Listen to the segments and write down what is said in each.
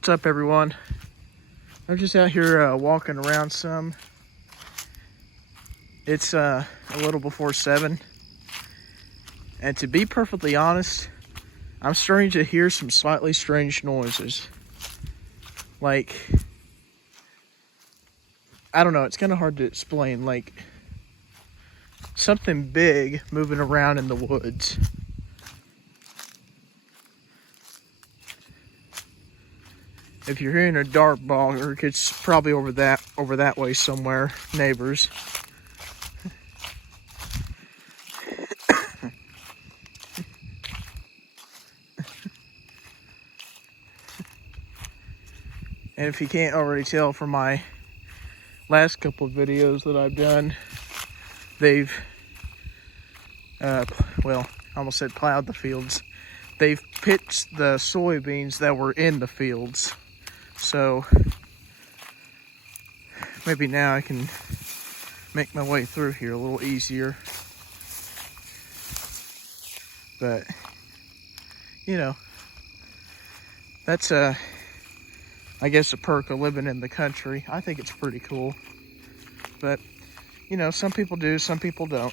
What's up, everyone? I'm just out here walking around some. It's a little before 7, and to be perfectly honest, I'm starting to hear some slightly strange noises. Like, I don't know, it's kind of hard to explain. Like, something big moving around in the woods. If you're hearing a dart bark, it's probably over that way somewhere, neighbors. And if you can't already tell from my last couple of videos that I've done, they've, well, I almost said plowed the fields. They've pitched the soybeans that were in the fields. So maybe now I can make my way through here a little easier. But, you know, that's I guess a perk of living in the country. I think it's pretty cool. But, you know, some people do, some people don't.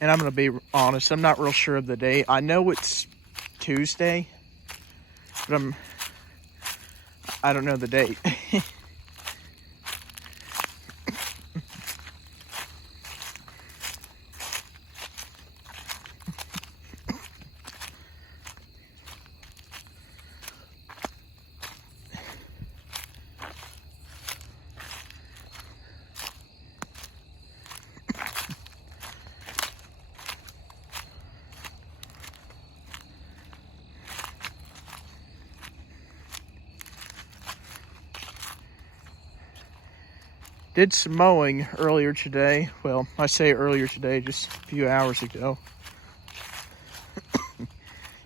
And I'm going to be honest, I'm not real sure of the date. I know it's Tuesday, but I don't know the date. Did some mowing earlier today. Well, I say earlier today, just a few hours ago.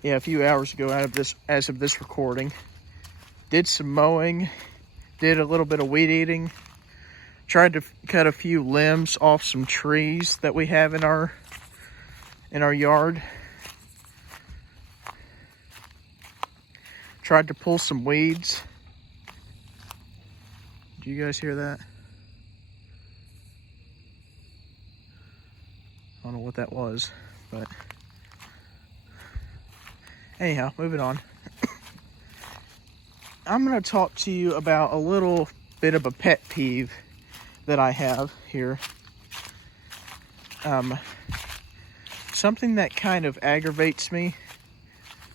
Yeah, a few hours ago as of this recording. Did some mowing, did a little bit of weed eating, tried to cut a few limbs off some trees that we have in our yard. Tried to pull some weeds. Do you guys hear that? I don't know what that was, but anyhow, moving on. I'm going to talk to you about a little bit of a pet peeve that I have here. Something that kind of aggravates me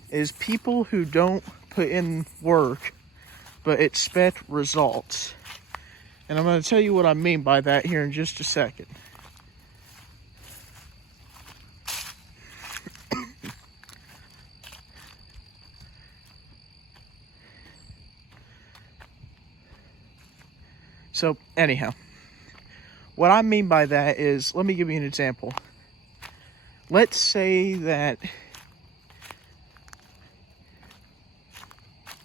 is people who don't put in work but expect results. And I'm going to tell you what I mean by that here in just a second. So anyhow, what I mean by that is, let me give you an example. Let's say that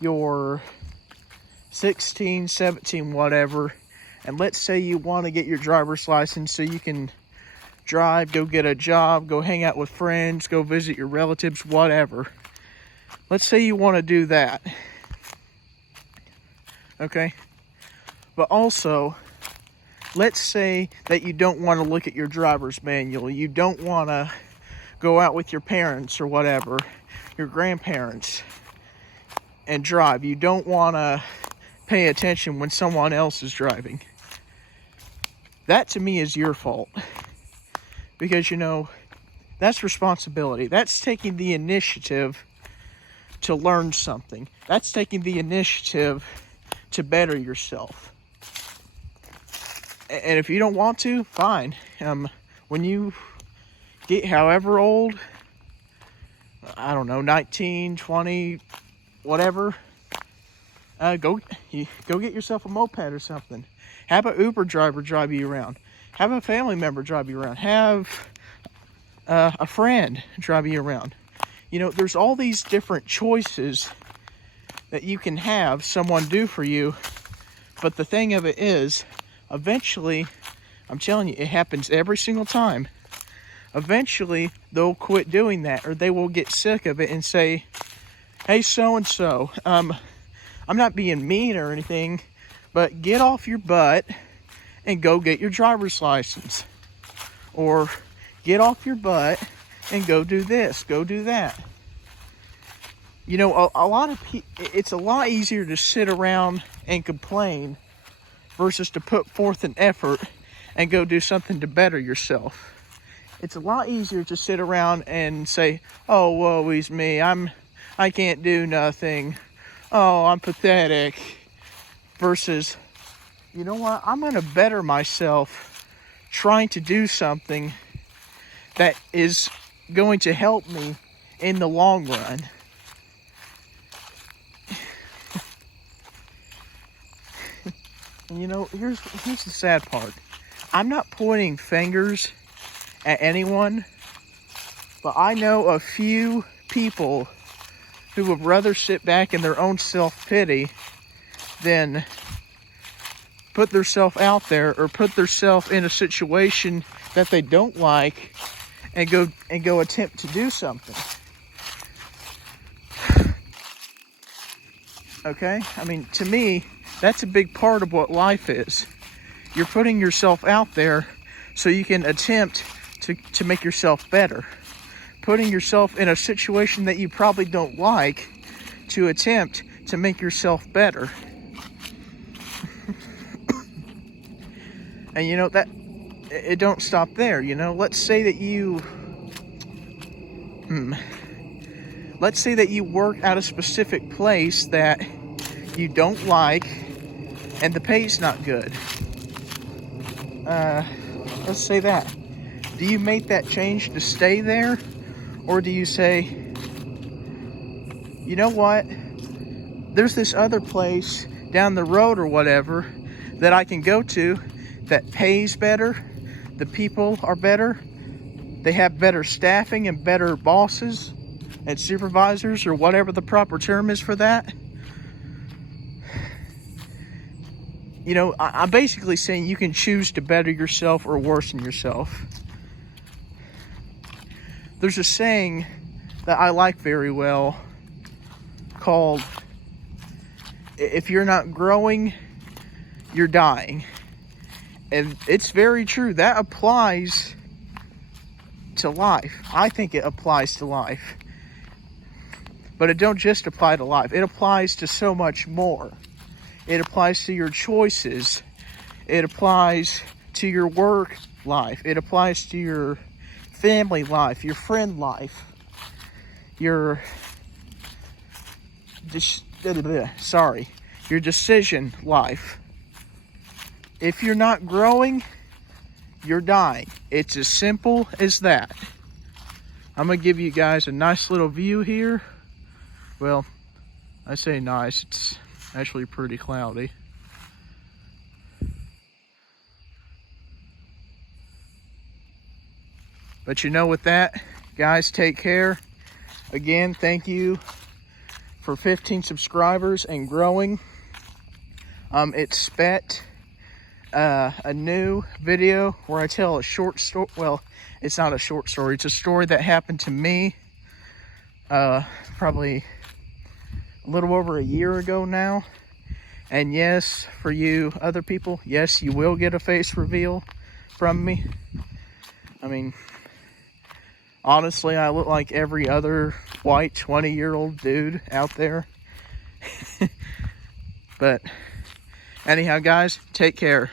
you're 16, 17, whatever, and let's say you want to get your driver's license so you can drive, go get a job, go hang out with friends, go visit your relatives, whatever. Let's say you want to do that. Okay? But also, let's say that you don't want to look at your driver's manual. You don't want to go out with your parents or whatever, your grandparents, and drive. You don't want to pay attention when someone else is driving. That to me is your fault. Because, you know, that's responsibility. That's taking the initiative to learn something. That's taking the initiative to better yourself. And if you don't want to, fine. When you get however old, I don't know, 19, 20, whatever, go get yourself a moped or something. Have an Uber driver drive you around. Have a family member drive you around. Have a friend drive you around. You know, there's all these different choices that you can have someone do for you. But the thing of it is, eventually, I'm telling you, it happens every single time. Eventually, they'll quit doing that, or they will get sick of it and say, hey, so-and-so, I'm not being mean or anything, but get off your butt and go get your driver's license. Or get off your butt and go do this, go do that. You know, a lot of people, it's a lot easier to sit around and complain versus to put forth an effort and go do something to better yourself. It's a lot easier to sit around and say, oh, woe is me, I can't do nothing. Oh, I'm pathetic. Versus, you know what, I'm going to better myself trying to do something that is going to help me in the long run. And you know, here's the sad part. I'm not pointing fingers at anyone, but I know a few people who would rather sit back in their own self-pity than put themselves out there or put themselves in a situation that they don't like and go attempt to do something. Okay? I mean, to me, that's a big part of what life is. You're putting yourself out there so you can attempt to make yourself better. Putting yourself in a situation that you probably don't like to attempt to make yourself better. And you know, that it don't stop there. You know, let's say that you work at a specific place that you don't like and the pay's not good. Let's say that. Do you make that change to stay there? Or do you say, you know what? There's this other place down the road or whatever that I can go to that pays better. The people are better. They have better staffing and better bosses and supervisors or whatever the proper term is for that. You know, I'm basically saying you can choose to better yourself or worsen yourself. There's a saying that I like very well called, if you're not growing, you're dying. And it's very true. That applies to life. I think it applies to life. But it don't just apply to life. It applies to so much more. It applies to your choices. It applies to your work life. It applies to your family life, your friend life, your decision life. If you're not growing, you're dying. It's as simple as that. I'm gonna give you guys a nice little view here. Well, I say nice, it's actually pretty cloudy. But you know, with that, guys, take care. Again, thank you for 15 subscribers and growing. It's Spet, a new video where I tell a short story. Well, it's not a short story. It's a story that happened to me probably a little over a year ago now. And yes, for you other people, yes, you will get a face reveal from me. I mean, honestly, I look like every other white 20-year-old dude out there. But anyhow, guys, take care.